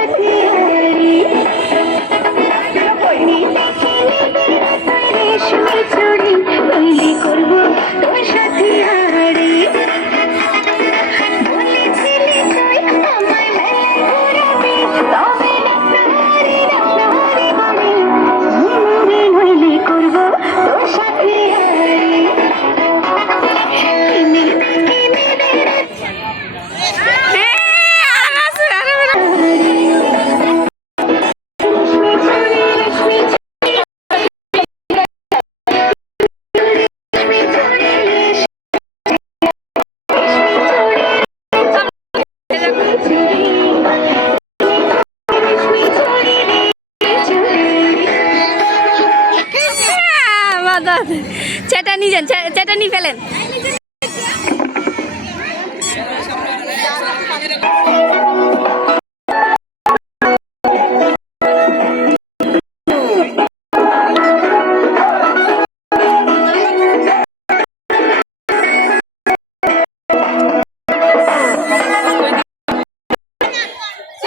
Philippines. চুড়ি চেটা নিয়ে যান চেটানি ফেলেন।